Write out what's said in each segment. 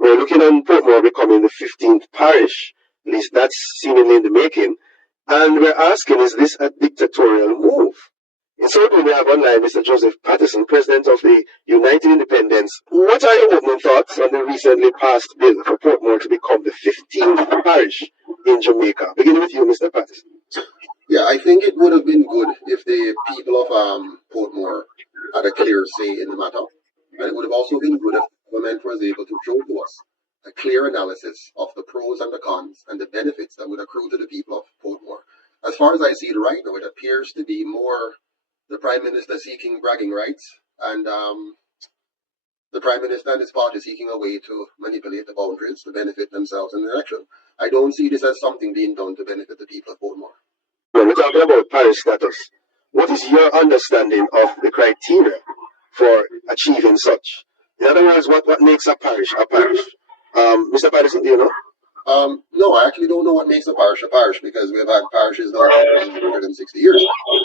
We're looking on Portmore becoming the 15th parish, at least that's seemingly in the making, and we're asking, is this a dictatorial move? In so doing, we have online Mr. Joseph Patterson, President of the United Independents. What are your opening thoughts on the recently passed bill for Portmore to become the 15th parish in Jamaica? Beginning with you, Mr. Patterson. Yeah, I think it would have been good if the people of Portmore had a clear say in the matter. And it would have also been good if the government was able to show to us a clear analysis of the pros and the cons and the benefits that would accrue to the people of Portmore. As far as I see it right now, it appears to be more the Prime Minister seeking bragging rights and the Prime Minister and his party seeking a way to manipulate the boundaries to benefit themselves in the election. I don't see this as something being done to benefit the people of Portmore. When we're talking about parish status, what is your understanding of the criteria for achieving such? In other words, what makes a parish a parish? Mr. Patterson, do you know? No, I actually don't know what makes a parish because we've had parishes now for 160 years.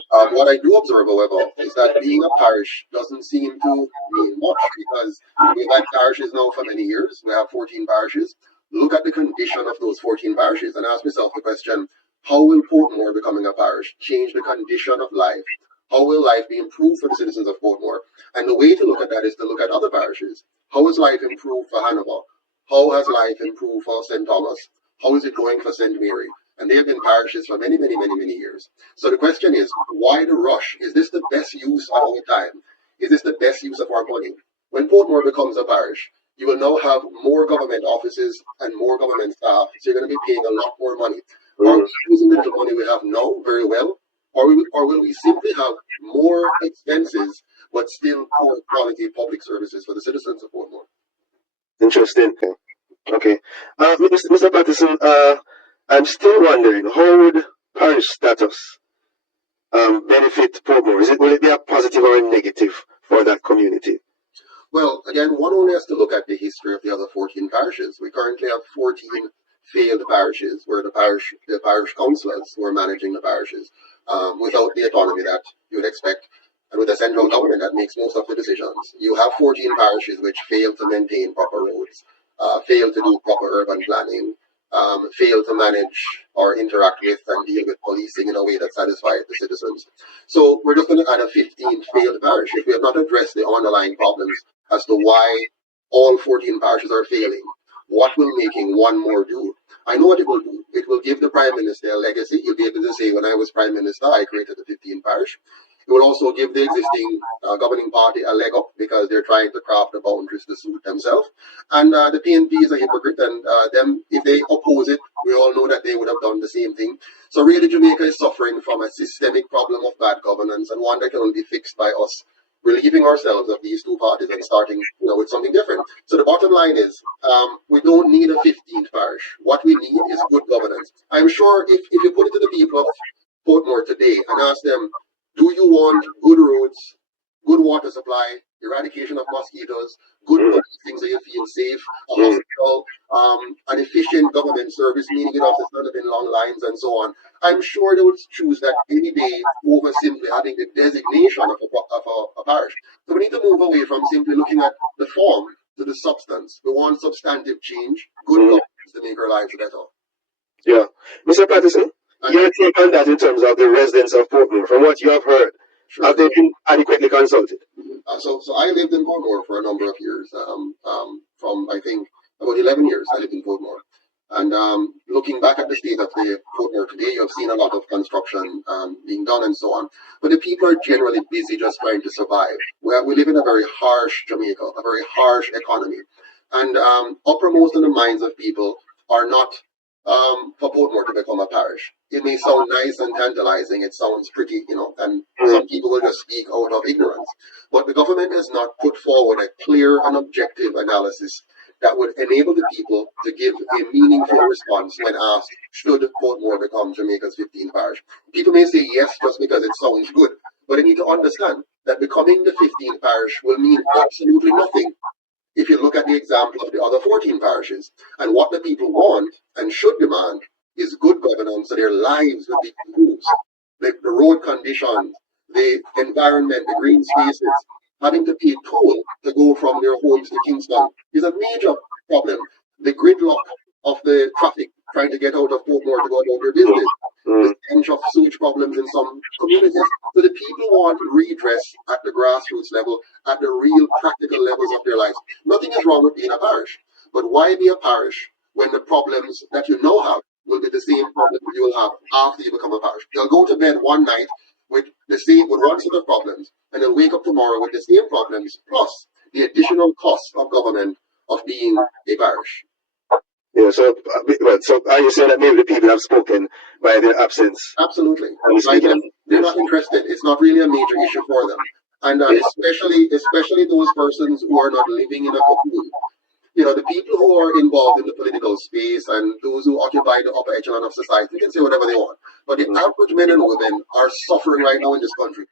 What I do observe, however, is that being a parish doesn't seem to mean much because we've had parishes now for many years. We have 14 parishes. Look at the condition of those 14 parishes and ask myself the question, how will Portmore becoming a parish change the condition of life? How will life be improved for the citizens of Portmore? And the way to look at that is to look at other parishes. How is life improved for Hannibal? How has life improved for St. Thomas? How is it going for St. Mary? And they have been parishes for many, many, many, many years. So the question is, why the rush? Is this the best use of our time? Is this the best use of our money? When Portmore becomes a parish, you will now have more government offices and more government staff, so you're going to be paying a lot more money. Are we using the little money we have now very well? Or will we simply have more expenses, but still poor quality public services for the citizens of Portmore? Interesting. Okay. Mr. Patterson, I'm still wondering, how would parish status benefit Portmore? Will it be a positive or a negative for that community? Well, again, one only has to look at the history of the other 14 parishes. We currently have 14 failed parishes where the parish councillors who are managing the parishes without the autonomy that you would expect. And with a central government that makes most of the decisions. You have 14 parishes which fail to maintain proper roads, fail to do proper urban planning, fail to manage or interact with and deal with policing in a way that satisfies the citizens. So we're just going to add a 15th failed parish if we have not addressed the underlying problems as to why all 14 parishes are failing. What will making one more do? I know what it will do. It will give the Prime Minister a legacy. He'll be able to say, when I was Prime Minister, I created the 15th parish. It will also give the existing governing party a leg up because they're trying to craft the boundaries to suit themselves. And the PNP is a hypocrite, and them, if they oppose it, we all know that they would have done the same thing. So really, Jamaica is suffering from a systemic problem of bad governance, and one that can only be fixed by us relieving ourselves of these two parties and starting with something different. So the bottom line is, we don't need a 15th parish. What we need is good governance. I'm sure if you put it to the people of Portmore today and ask them, do you want good roads, good water supply, eradication of mosquitoes, good policing so you feel safe, a hospital, an efficient government service, meaning you don't have to stand up in long lines and so on? I'm sure they would choose that any day over simply having the designation of a parish. So we need to move away from simply looking at the form to the substance. We want substantive change, good governance to make our lives better. Yeah. Mr. Patterson? Your take on that in terms of the residents of Portmore, from what you have heard, sure. Have they been adequately consulted? So I lived in Portmore for a number of years. From I think about 11 years, I lived in Portmore. And looking back at the state of the Portmore today, you've seen a lot of construction being done and so on. But the people are generally busy just trying to survive. We live in a very harsh Jamaica, a very harsh economy. And uppermost in the minds of people are not for Portmore to become a parish. It may sound nice and tantalizing, it sounds pretty, and some people will just speak out of ignorance. But the government has not put forward a clear and objective analysis that would enable the people to give a meaningful response when asked, should Portmore become Jamaica's 15th parish? People may say yes just because it sounds good, but they need to understand that becoming the 15th parish will mean absolutely nothing if you look at the example of the other 14 parishes. And what the people want and should demand is good governance so their lives will be improved. Like the road conditions, the environment, the green spaces, having to pay toll to go from their homes to Kingston is a major problem, the gridlock of the traffic trying to get out of Portmore to go about their business, the stench of sewage problems in some communities. So the people want redress at the grassroots level, at the real practical levels of their lives. Nothing is wrong with being a parish, but why be a parish when the problems that you now have will be the same problems you will have after you become a parish? You'll go to bed one night with one set of problems, and they'll wake up tomorrow with the same problems, plus the additional cost of government of being a parish. Yeah, so are you saying that maybe the people have spoken by their absence? Absolutely. They're not interested. It's not really a major issue for them. And especially those persons who are not living in a cocoon. The people who are involved in the political space and those who occupy the upper echelon of society can say whatever they want. But the average men and women are suffering right now in this country.